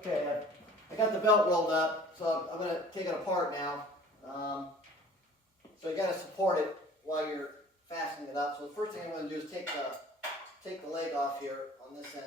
Okay, I got the belt rolled up, so I'm going to take it apart now. So you got to support it while you're fastening it up. So the first thing I'm going to do is take the leg off here on this end.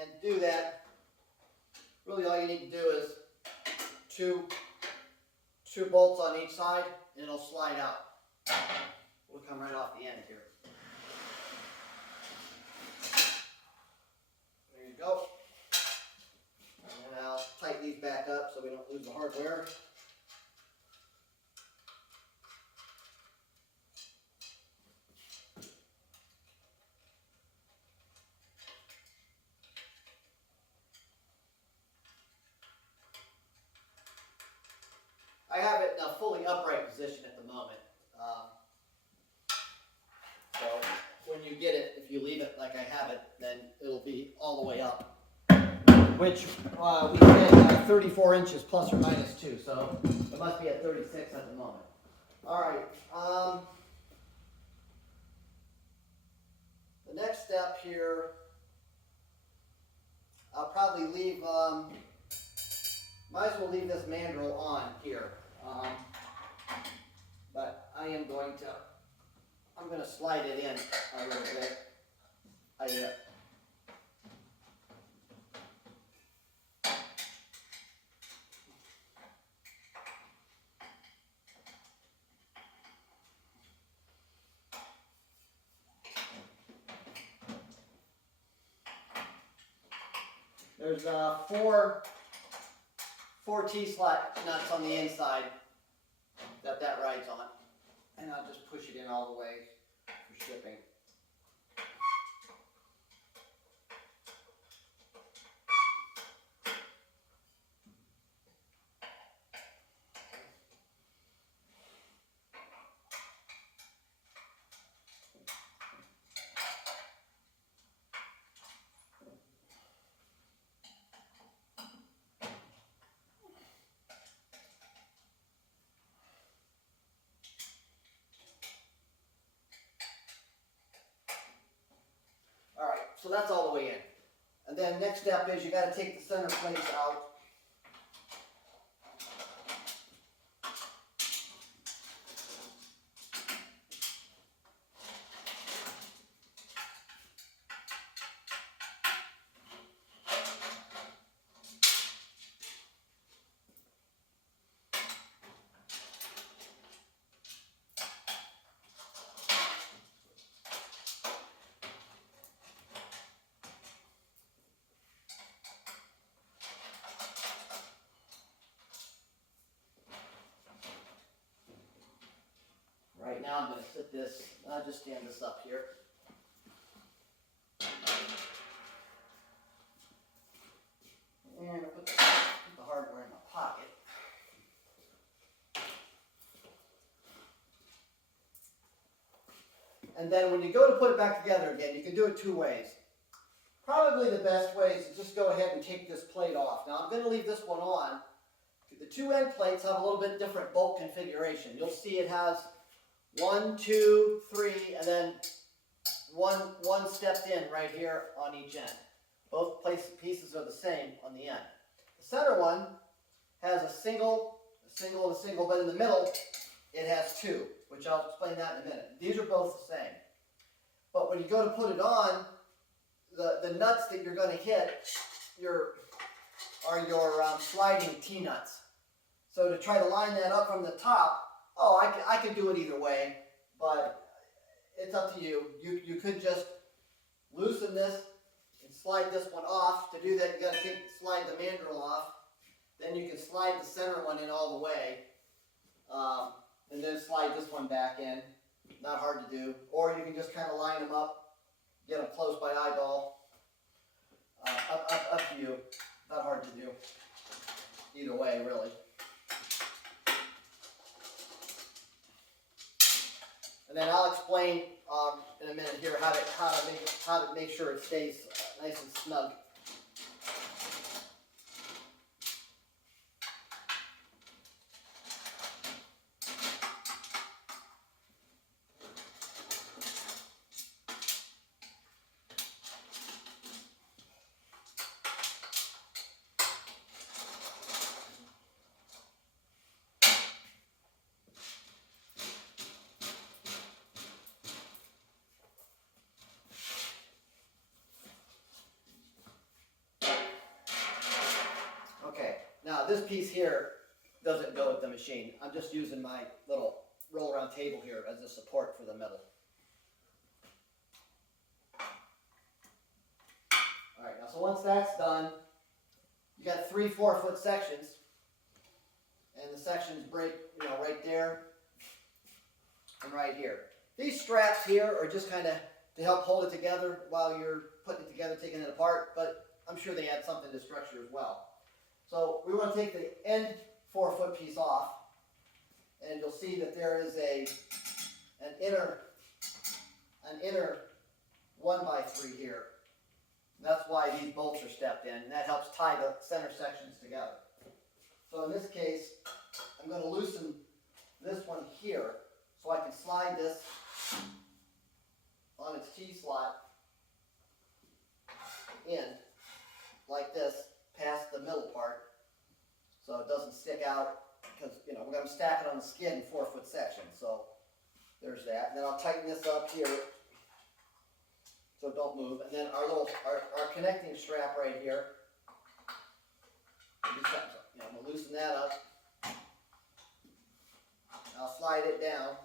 And do that, really all you need to do is two bolts on each side, and it'll slide out. We'll come right off the end here. There you go. And I'll tighten these back up so we don't lose the hardware. I have it in a fully upright position at the moment. So when you get it, if you leave it like I have it, then it'll be all the way up. Which we did 34 inches plus or minus 2, so it must be at 36 at the moment. All right. The next step here, I'll probably leave. Might as well leave this mandrel on here. But I am going to. I'm going to slide it in a little bit. There's four T-slot nuts on the inside that rides on, and I'll just push it in all the way for shipping. So that's all the way in. And then next step is you got to take the center plates out. Right now I'm going to sit this, I'll just stand this up here. And I'll put the hardware in my pocket. And then when you go to put it back together again, you can do it two ways. Probably the best way is to just go ahead and take this plate off. Now I'm going to leave this one on. The two end plates have a little bit different bolt configuration. You'll see it has 1, 2, 3, and then one stepped in right here on each end. Both pieces are the same on the end. The center one has a single, and a single, but in the middle it has two, which I'll explain that in a minute. These are both the same. But when you go to put it on, the nuts that you're going to hit are your sliding T-nuts. So to try to line that up from the top, I could do it either way, but it's up to you. You could just loosen this and slide this one off. To do that, you got to slide the mandrel off. Then you can slide the center one in all the way, and then slide this one back in. Not hard to do. Or you can just kind of line them up, get them close by eyeball. Up to you. Not hard to do. Either way, really. And then I'll explain in a minute here how to make sure it stays nice and snug. This piece here doesn't go with the machine. I'm just using my little roll around table here as a support for the middle. All right, now so once that's done, you got 3 4-foot sections, and the sections break, right there and right here. These straps here are just kind of to help hold it together while you're putting it together, taking it apart, but I'm sure they add something to structure as well. So we want to take the end 4-foot piece off, and you'll see that there is an inner 1x3 here. That's why these bolts are stepped in, and that helps tie the center sections together. So in this case, I'm going to loosen this one here so I can slide this on its T-slot in like this past the middle part so it doesn't stick out, because we're going to stack it on the skid in 4-foot sections. So there's that. And then I'll tighten this up here so it don't move. And then our connecting strap right here, I'm going to loosen that up. I'll slide it down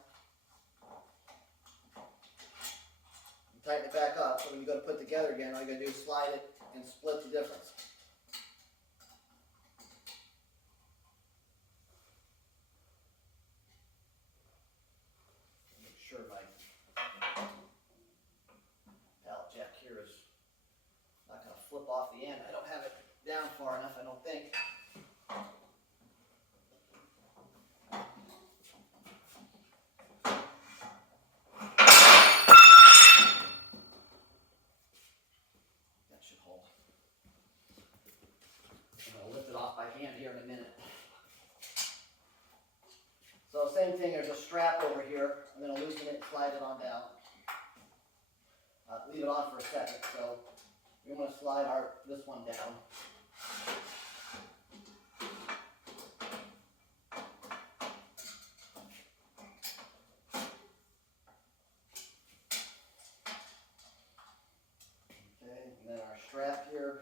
and tighten it back up. So when you go to put it together again, all you got to do is slide it and split the difference. Make sure my pallet jack here is not going to flip off the end. I don't have it down far enough, I don't think. That should hold. I'm going to lift it off by hand here in a minute. So same thing, there's a strap over here. I'm going to loosen it and slide it on down. Leave it on for a second. So we want to slide this one down. Okay, and then our strap here.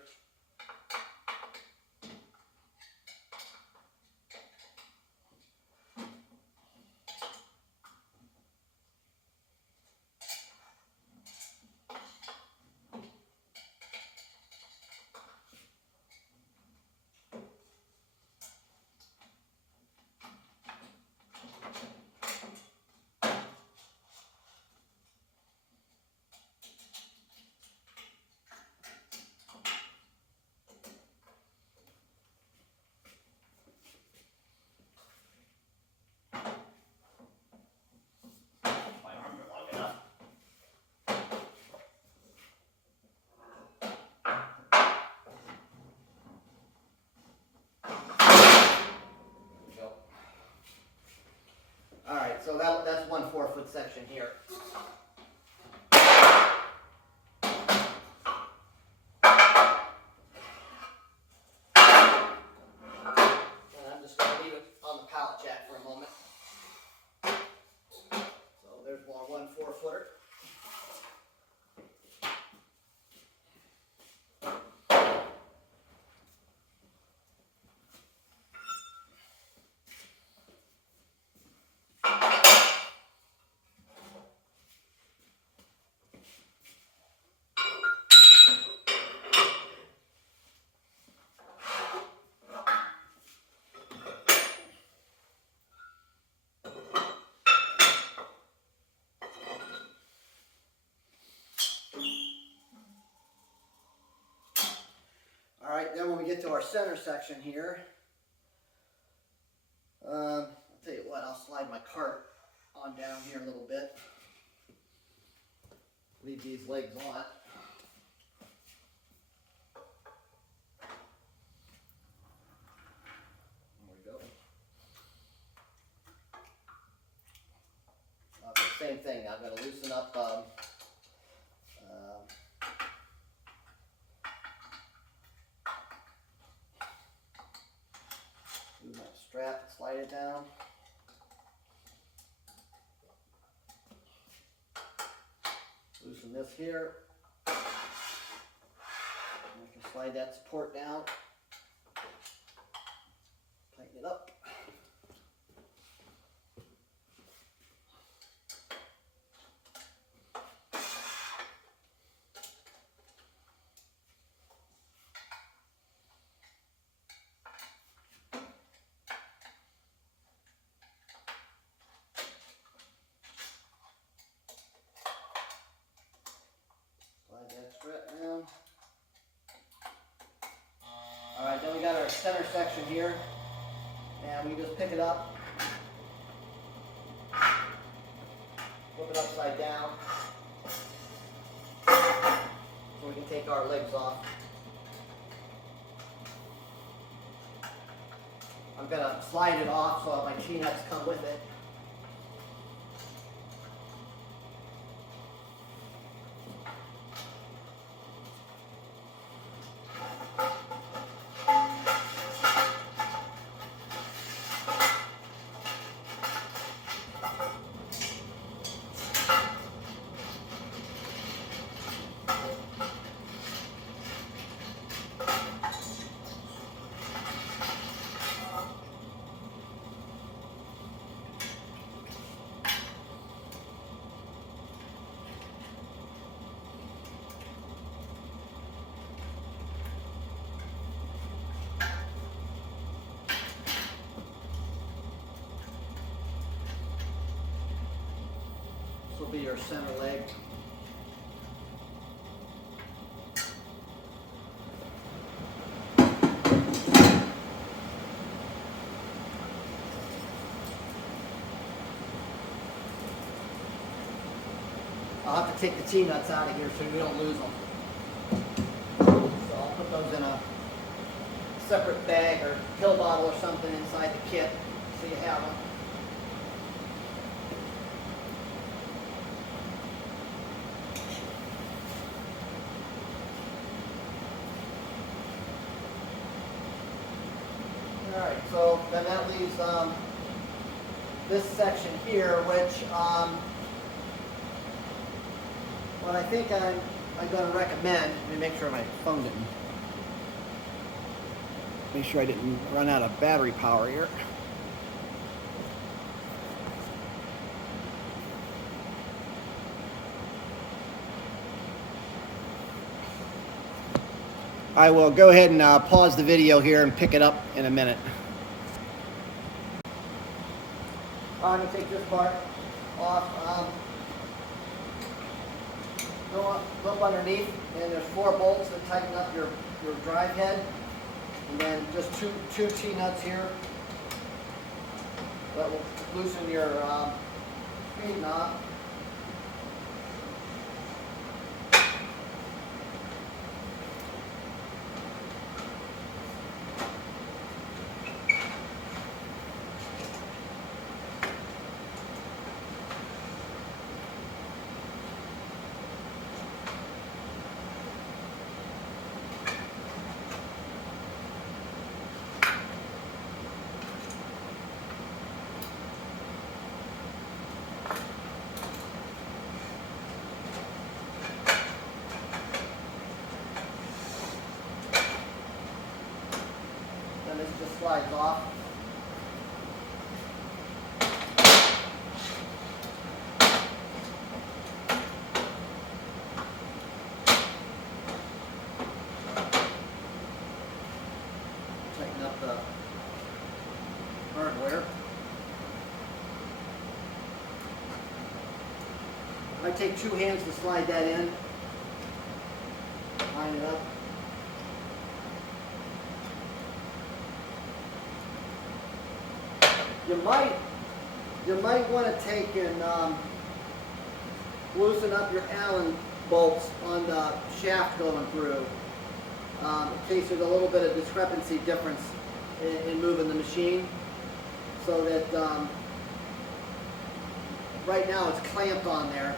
Alright, so that's 1 4-foot section here. And I'm just going to leave it on the pallet jack for a moment. So there's one 4-footer. Alright, then when we get to our center section here, I'll tell you what, I'll slide my cart on down here a little bit. Leave these legs on. There we go. Same thing, I'm going to loosen up my strap, slide it down. Loosen this here. And I can slide that support down. it up. Slide that strap down. Alright, then we got our center section here, and we just pick it up, flip it upside down, so we can take our legs off. I'm going to slide it off so my T-nuts come with it. This will be your center leg. I'll have to take the T-nuts out of here so we don't lose them. So I'll put those in a separate bag or pill bottle or something inside the kit so you have them. Alright, so then that leaves this section here, which what I think I'm going to recommend, let me make sure my phone didn't, make sure I didn't run out of battery power here. I will go ahead and pause the video here and pick it up in a minute. I'm going to take this part off. Go up underneath, and there's 4 bolts that tighten up your drive head, and then just two T-nuts here that will loosen your speed knob. This just slides off. Tighten up the hardware. I take 2 hands to slide that in. Line it up. You might want to take and loosen up your Allen bolts on the shaft going through, in case there's a little bit of discrepancy difference in moving the machine, so that right now it's clamped on there,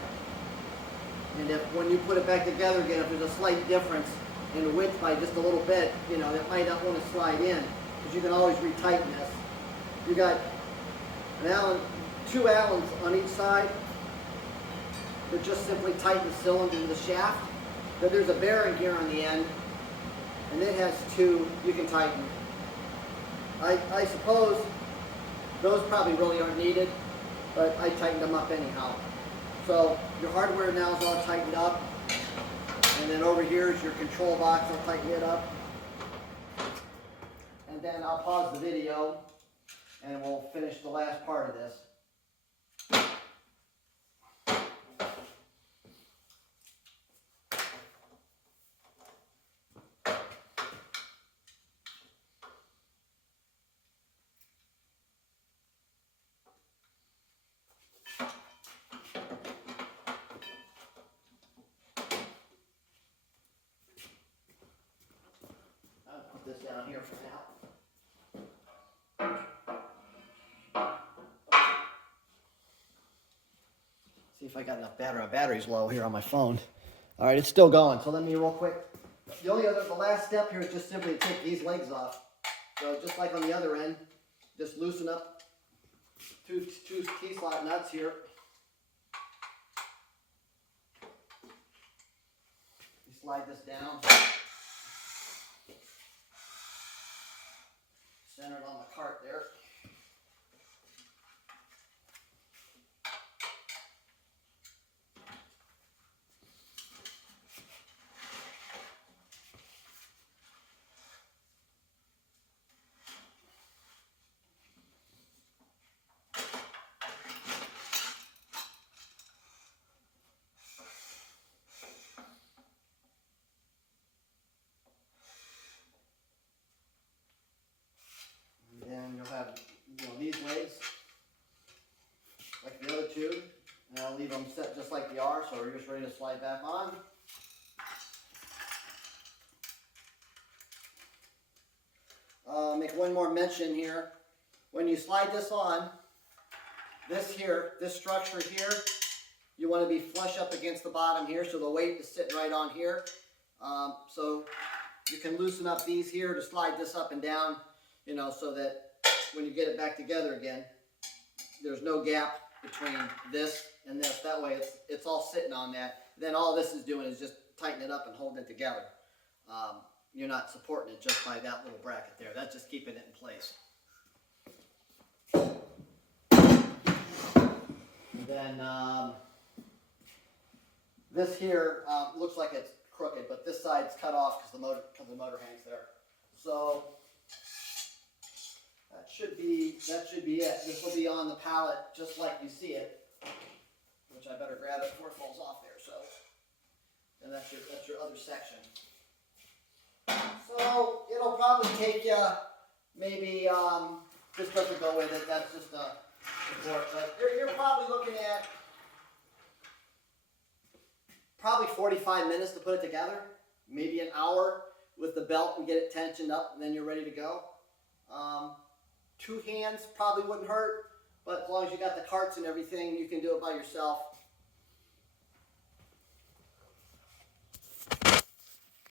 and if when you put it back together again, if there's a slight difference in the width by just a little bit, you know, it might not want to slide in, because you can always retighten this. You got an Allen, 2 Allens on each side that just simply tighten the cylinder to the shaft. Then there's a bearing here on the end, and it has 2 you can tighten. I suppose those probably really aren't needed, but I tightened them up anyhow. So your hardware now is all tightened up, and then over here is your control box. I'll tighten it up, and then I'll pause the video, and we'll finish the last part of this. I'll put this down here for now. See if I got enough battery. My battery's low here on my phone. All right, it's still going. So let me real quick. The last step here is just simply to take these legs off. So just like on the other end, just loosen up two T-slot nuts here. You slide this down. Center it on the cart there. Then you'll have these legs like the other two, and I'll leave them set just like they are, so we're just ready to slide back on. Make one more mention here. When you slide this on, this structure here, you want to be flush up against the bottom here, so the weight is sitting right on here. So you can loosen up these here to slide this up and down, so that when you get it back together again, there's no gap between this and this. That way it's all sitting on that. Then all this is doing is just tighten it up and holding it together. You're not supporting it just by that little bracket there. That's just keeping it in place. And then this here looks like it's crooked, but this side's cut off because the motor hangs there. So that should be it. This will be on the pallet just like you see it, which I better grab it before it falls off there. So, and that's your other section. So it'll probably take you maybe this doesn't go with it. That's just a support. But you're probably looking at probably 45 minutes to put it together, maybe an hour with the belt and get it tensioned up, and then you're ready to go. 2 hands probably wouldn't hurt, but as long as you got the carts and everything, you can do it by yourself.